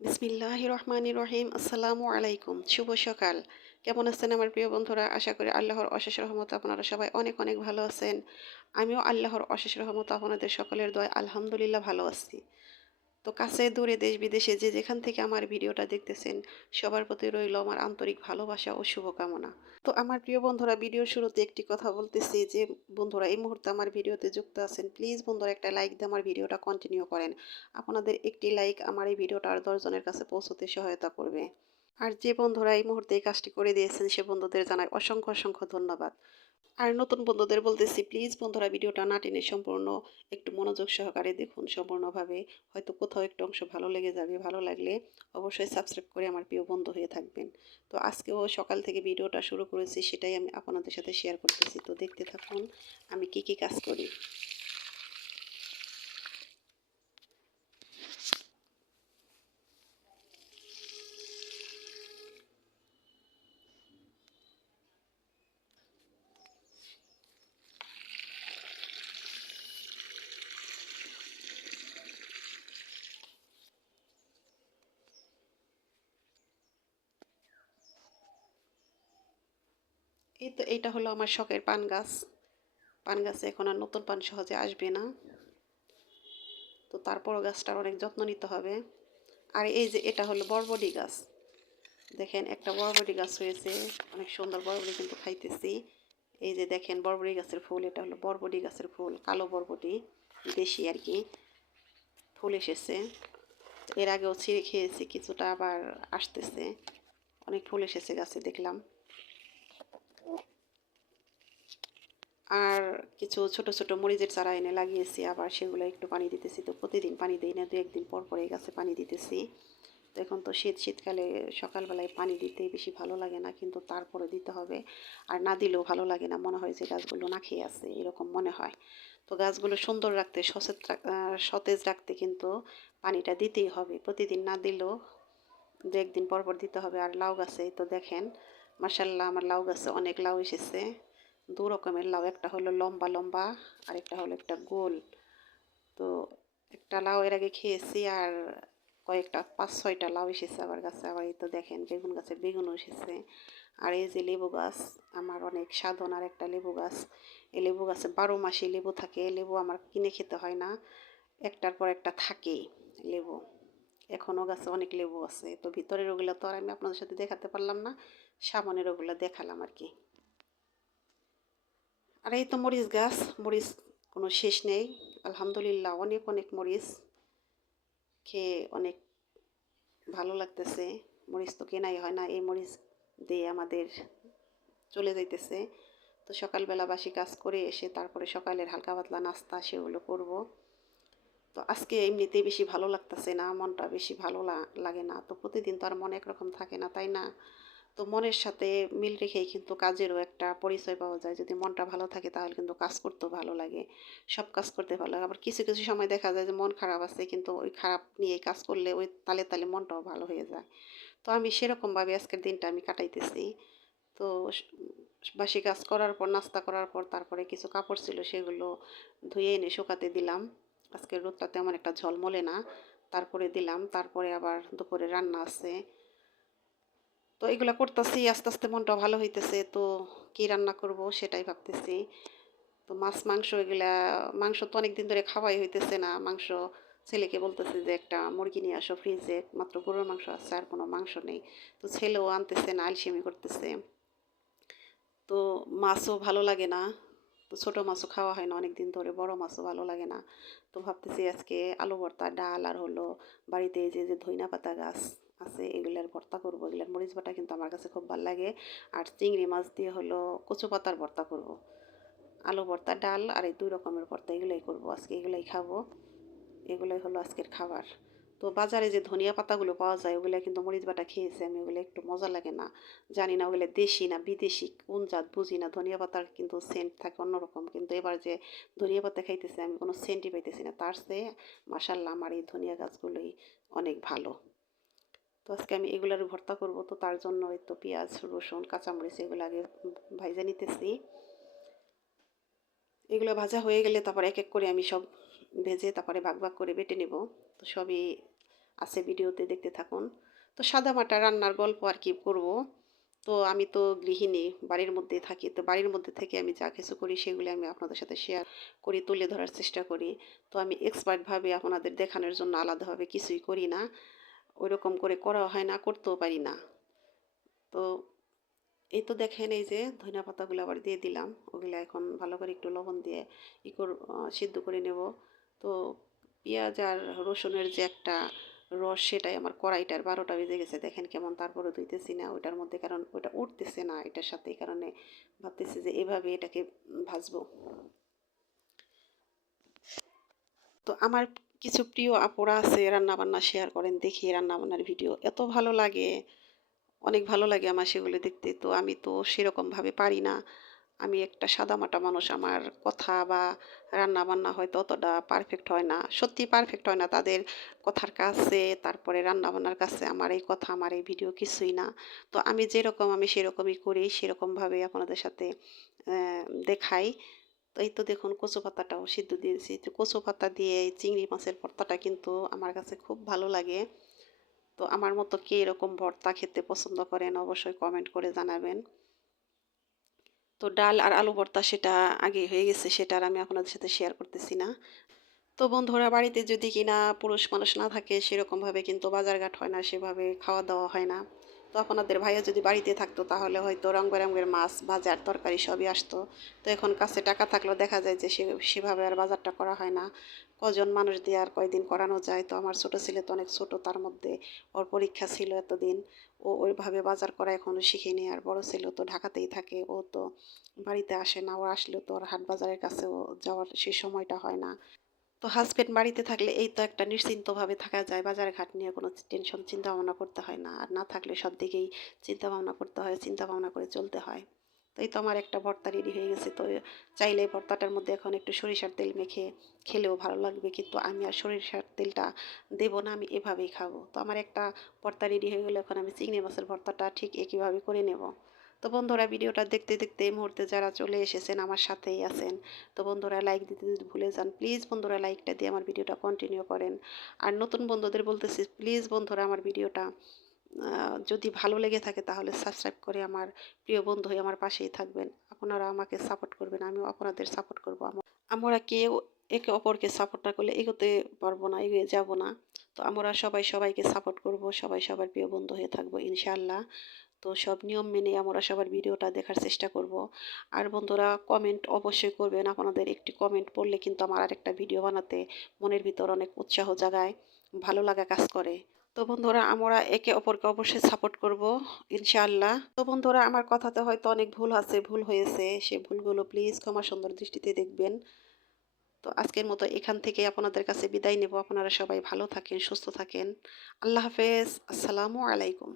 বিসমিল্লাহির রহমানির রহিম। আসসালামু আলাইকুম। শুভ সকাল। কেমন আছেন আমার প্রিয় বন্ধুরা? আশা করি আল্লাহর অশেষ রহমতে আপনারা সবাই অনেক অনেক ভালো আছেন। আমিও আল্লাহর অশেষ রহমতে আপনাদের সকলের দোয়ায় আলহামদুলিল্লাহ ভালো আছি। তো কাছে দূরে দেশ বিদেশে যে যেখান থেকে আমার ভিডিওটা দেখতেছেন সবার প্রতি রইল আমার আন্তরিক ভালোবাসা ও শুভকামনা। তো আমার প্রিয় বন্ধুরা, ভিডিওর শুরুতে একটি কথা বলতেছি যে বন্ধুরা এই মুহূর্তে আমার ভিডিওতে যুক্ত আছেন, প্লিজ বন্ধুরা একটা লাইক দিয়ে আমার ভিডিওটা কন্টিনিউ করেন। আপনাদের একটি লাইক আমার এই ভিডিওটা আর 10 জনের কাছে পৌঁছতে সহায়তা করবে। আর যে বন্ধুরা এই মুহূর্তে এই কাজটি করে দিয়েছেন সে বন্ধুদের জানাই অসংখ্য অসংখ্য ধন্যবাদ। আর নতুন বন্ধুদের বলতেছি, প্লিজ বন্ধুরা ভিডিওটা না টেনে সম্পূর্ণ একটু মনোযোগ সহকারে দেখুন সম্পূর্ণভাবে। হয়তো কোথাও একটু অংশ ভালো লেগে যাবে, ভালো লাগলে অবশ্যই সাবস্ক্রাইব করে আমার প্রিয় বন্ধু হয়ে থাকবেন। তো আজকেও সকাল থেকে ভিডিওটা শুরু করেছি, সেটাই আমি আপনাদের সাথে শেয়ার করতেছি। তো দেখতে থাকুন আমি কি কি কাজ করি। এই তো এইটা হলো আমার শখের পান গাছ। পান গাছে এখন আর নতুন পান সহজে আসবে না, তো তারপরও গাছটার অনেক যত্ন নিতে হবে। আর এই যে এটা হলো বরবটি গাছ। দেখেন একটা বরবটি গাছ হয়েছে, অনেক সুন্দর বরবটি কিন্তু খাইতেছি। এই যে দেখেন বরবটি গাছের ফুল, এটা হলো বরবটি গাছের ফুল, কালো বরবটি, দেশি আর কি। ফুল এসেছে, এর আগেও ছিঁড়ে খেয়েছি কিছুটা, আবার আসতেছে। অনেক ফুল এসেছে গাছে দেখলাম। আর কিছু ছোট ছোট মরিচের চারা এনে লাগিয়েছি, আবার সেগুলো একটু পানি দিতেছি। তো প্রতিদিন পানি দিই না, দু একদিন পর পর এই গাছে পানি দিতেছি। তো এখন তো শীতকালে সকালবেলায় পানি দিতে বেশি ভালো লাগে না, কিন্তু তারপরে দিতে হবে। আর না দিলেও ভালো লাগে না, মনে হয় যে গাছগুলো না খেয়ে আছে এরকম মনে হয়। তো গাছগুলো সুন্দর রাখতে, সতেজ রাখতে কিন্তু পানিটা দিতেই হবে, প্রতিদিন না দিলেও দু একদিন পর পর দিতে হবে। আর লাউ গাছে তো দেখেন মার্শাল্লাহ আমার লাউ গাছে অনেক লাউ এসেছে। দু রকমের লাউ, একটা হলো লম্বা লম্বা আর একটা হলো একটা গোল। তো একটা লাউ এর আগে খেয়েছি, আর কয়েকটা 5-6টা লাউ এসেছে আবার গাছে। আবার এই তো দেখেন বেগুন গাছে বেগুনও এসেছে। আর এই যে লেবু গাছ, আমার অনেক সাধনার একটা লেবু গাছ। এই লেবু গাছে 12 মাসই লেবু থাকে, লেবু আমার কিনে খেতে হয় না, একটার পর একটা থাকেই লেবু। এখনও গাছে অনেক লেবু আছে। তো ভিতরের ওগুলো তো আর আমি আপনাদের সাথে দেখাতে পারলাম না, সামনের ওগুলো দেখালাম আর কি। আর এই তো মরিচ গাছ, মরিচ কোনো শেষ নেই। আলহামদুলিল্লাহ অনেক অনেক মরিচ, খেয়ে অনেক ভালো লাগতেছে। মরিচ তো কেনাই হয় না, এই মরিচ দিয়ে আমাদের চলে যাইতেছে। তো সকালবেলা বাসি কাজ করে এসে তারপরে সকালের হালকা পাতলা নাস্তা সেগুলো করব। তো আজকে এমনিতেই বেশি ভালো লাগতেছে না, মনটা বেশি ভালো লাগে না। তো প্রতিদিন তো আর মন একরকম থাকে না, তাই না? তো মনের সাথে মিল রেখেই কিন্তু কাজেরও একটা পরিচয় পাওয়া যায়। যদি মনটা ভালো থাকে তাহলে কিন্তু কাজ করতেও ভালো লাগে, সব কাজ করতে ভালো লাগে। আবার কিছু কিছু সময় দেখা যায় যে মন খারাপ আছে, কিন্তু ওই খারাপ নিয়ে কাজ করলে ওই তালে তালে মনটাও ভালো হয়ে যায়। তো আমি সেরকমভাবে আজকের দিনটা আমি কাটাইতেছি। তো বাসি কাজ করার পর, নাস্তা করার পর, তারপরে কিছু কাপড় ছিল সেগুলো ধুয়ে এনে শুকাতে দিলাম। আজকের রোদটা তেমন একটা ঝলমলে না, তারপরে দিলাম। তারপরে আবার দুপুরে রান্না আছে, তো এগুলা করতেছি। আস্তে আস্তে মনটা ভালো হইতেছে। তো কি রান্না করব সেটাই ভাবতেছি। তো মাছ মাংস এগুলা, মাংস তো অনেক দিন ধরে খাওয়াই হইতেছে না। মাংস ছেলেকে বলতেছে যে একটা মুরগি নিয়ে আসো ফ্রিজে, মাত্র গরুর মাংস আছে, আর কোনো মাংস নেই। তো ছেলেও আনতেছে না, আলসেমি করতেছে। তো মাছও ভালো লাগে না, তো ছোটো মাছও খাওয়া হয় না অনেক দিন ধরে, বড় মাছও ভালো লাগে না। তো ভাবতেছি আজকে আলু ভর্তা, ডাল, আর হলো বাড়িতে এই যে যে ধইনা পাতা গাছ আছে এগুলার ভর্তা করব। এগুলার মরিচ বাটা কিন্তু আমার কাছে খুব ভালো লাগে। আর চিংড়ি মাছ দিয়ে হলো কচু পাতার ভর্তা করব। আলু ভর্তা, ডাল আর এই 2 রকমের ভর্তা, এগুলাই করব আজকে, এগুলাই খাবো। এগুলোই হলো আজকের খাবার। তো বাজারে যে ধনিয়া পাতাগুলো পাওয়া যায় ওগুলো কিন্তু মরিচ বাটা খেয়েছি আমি, ওগুলো একটু মজা লাগে না। জানি না ওগুলো দেশি না বিদেশি, কোন জাত বুঝি না। ধনিয়া পাতার কিন্তু সেন্ট থাকে অন্যরকম, কিন্তু এবার যে ধনিয়া পাতা খাইতেছি আমি কোনো সেন্টই পাইতেছি না। তার চেয়ে মাসাল্লাহ আমার এই ধনিয়া গাছগুলোই অনেক ভালো। তো আজকে আমি এগুলার ভর্তা করব। তো তার জন্য এই তো পেঁয়াজ, রসুন, কাঁচামরিচ এগুলো আগে ভাইজা নিতেছি। এগুলো ভাজা হয়ে গেলে তারপর এক এক করে আমি সব ভেজে তারপরে ভাগ ভাগ করে বেটে নেব। তো সবই আছে ভিডিওতে, দেখতে থাকুন। তো সাদামাটা রান্নার গল্প আর কি করব। তো আমি তো গৃহিণী, বাড়ির মধ্যেই থাকি। তো বাড়ির মধ্যে থেকে আমি যা কিছু করি সেগুলি আমি আপনাদের সাথে শেয়ার করি, তুলে ধরার চেষ্টা করি। তো আমি এক্সপার্টভাবে আপনাদের দেখানোর জন্য আলাদাভাবে কিছুই করি না। ওইরকম করে করা হয় না, করতেও পারি না। তো এই তো দেখেন, এই যে ধনিয়া পাতাগুলো আবার দিয়ে দিলাম। ওগুলো এখন ভালো করে একটু লবণ দিয়ে সিদ্ধ করে নেব। তো পেঁয়াজ আর রসুনের যে একটা রস, সেটাই আমার কড়াইটার 12টা বেজে গেছে। দেখেন কেমন, তারপরে ধুইতেছি না ওইটার মধ্যে, কারণ ওইটা উঠতেছে না এটার সাথে। এই কারণে ভাবতেছি যে এভাবে এটাকে ভাজবো। তো আমার কিছু প্রিয় আপুরা আছে, রান্নাবান্না শেয়ার করেন, দেখি রান্নাবান্নার ভিডিও এত ভালো লাগে, অনেক ভালো লাগে আমার সেগুলো দেখতে। তো আমি তো সেরকমভাবে পারি না। আমি একটা সাদামাটা মানুষ। আমার কথা বা রান্নাবান্না হয়তো অতটা পারফেক্ট হয় না। সত্যিই পারফেক্ট হয় না। তাদের কথার কাছে, তারপরে রান্নাবান্নার কাছে আমার এই কথা, আমার এই ভিডিও কিছুই না। তো আমি যেরকম, আমি সেরকমই করি, সেরকমভাবেই আপনাদের সাথে দেখাই। তো এই তো দেখুন, কচু পাতাটাও সিদ্ধ দিয়েছি। তো কচু পাতা দিয়ে এই চিংড়ি মাছের ভর্তাটা কিন্তু আমার কাছে খুব ভালো লাগে। তো আমার মতো কে এরকম ভর্তা খেতে পছন্দ করেন অবশ্যই কমেন্ট করে জানাবেন। তো ডাল আর আলু ভর্তা সেটা আগে হয়ে গেছে, সেটা আর আমি আপনাদের সাথে শেয়ার করতেছি না। তো বন্ধুরা, বাড়িতে যদি কিনা পুরুষ মানুষ না থাকে সেরকমভাবে কিন্তু বাজারঘাট হয় না, সেভাবে খাওয়া দাওয়া হয় না। তো আপনাদের ভাইয়া যদি বাড়িতে থাকতো তাহলে হয়তো রং বেরঙের মাছ, বাজার, তরকারি সবই আসতো। তো এখন কাছে টাকা থাকলেও দেখা যায় যে সেভাবে আর বাজারটা করা হয় না। কজন মানুষ দিয়ে আর কয়দিন করানো যায়। তো আমার ছোটো ছেলে তো অনেক ছোটো, তার মধ্যে ওর পরীক্ষা ছিল এতদিন, ও ওইভাবে বাজার করা এখনও শিখেনি। আর বড় ছেলে তো ঢাকাতেই থাকে, ও তো বাড়িতে আসে না। ও আসলেও তো ওর হাট বাজারের কাছেও যাওয়ার সে সময়টা হয় না। তো হাজবেন্ড বাড়িতে থাকলে এই তো একটা নিশ্চিন্তভাবে থাকা যায়, বাজার ঘাট নিয়ে কোনো টেনশন, চিন্তা ভাবনা করতে হয় না। আর না থাকলে সব দিকেই চিন্তা ভাবনা করতে হয়, চিন্তা ভাবনা করে চলতে হয়। তো এই তো আমার একটা ভর্তা রেডি হয়ে গেছে। তো চাইলে ভর্তাটার মধ্যে এখন একটু সরিষার তেল মেখে খেলেও ভালো লাগবে, কিন্তু আমি আর সরিষার তেলটা দেবো না, আমি এভাবেই খাবো। তো আমার একটা ভর্তা রেডি হয়ে গেলে এখন আমি চিংড়ি মাছের ভর্তাটা ঠিক একইভাবে করে নেব। তো বন্ধুরা, ভিডিওটা দেখতে দেখতে এই মুহূর্তে যারা চলে এসেছেন আমার সাথেই আছেন, তো বন্ধুরা লাইক দিতে যদি ভুলে যান, প্লিজ বন্ধুরা লাইকটা দিয়ে আমার ভিডিওটা কন্টিনিউ করেন। আর নতুন বন্ধুদের বলতেছি, প্লিজ বন্ধুরা আমার ভিডিওটা যদি ভালো লেগে থাকে তাহলে সাবস্ক্রাইব করে আমার প্রিয় বন্ধু হয়ে আমার পাশেই থাকবেন। আপনারা আমাকে সাপোর্ট করবেন, আমিও আপনাদের সাপোর্ট করব। আমরা কেউ একে অপরকে সাপোর্ট না করলে এগোতে পারবো না, এগিয়ে যাব না। তো আমরা সবাই সবাইকে সাপোর্ট করব, সবাই সবার প্রিয় বন্ধু হয়ে থাকবো ইনশাআল্লাহ। তো সব নিয়ম মেনে আমরা সবার ভিডিওটা দেখার চেষ্টা করব। আর বন্ধুরা, কমেন্ট অবশ্যই করবেন। আপনাদের একটি কমেন্ট পড়লে কিন্তু আমার আরেকটা ভিডিও বানাতে মনের ভিতর অনেক উৎসাহ জাগায়, ভালো লাগা কাজ করে। তো বন্ধুরা, আমরা একে অপরকে অবশ্যই সাপোর্ট করব ইনশাআল্লাহ। তো বন্ধুরা, আমার কথাতে হয়তো অনেক ভুল আছে, ভুল হয়েছে, সে ভুলগুলো প্লিজ ক্ষমা সুন্দর দৃষ্টিতে দেখবেন। তো আজকের মতো এখান থেকে আপনাদের কাছে বিদায় নেব। আপনারা সবাই ভালো থাকেন, সুস্থ থাকেন। আল্লাহ হাফেজ। আসসালামু আলাইকুম।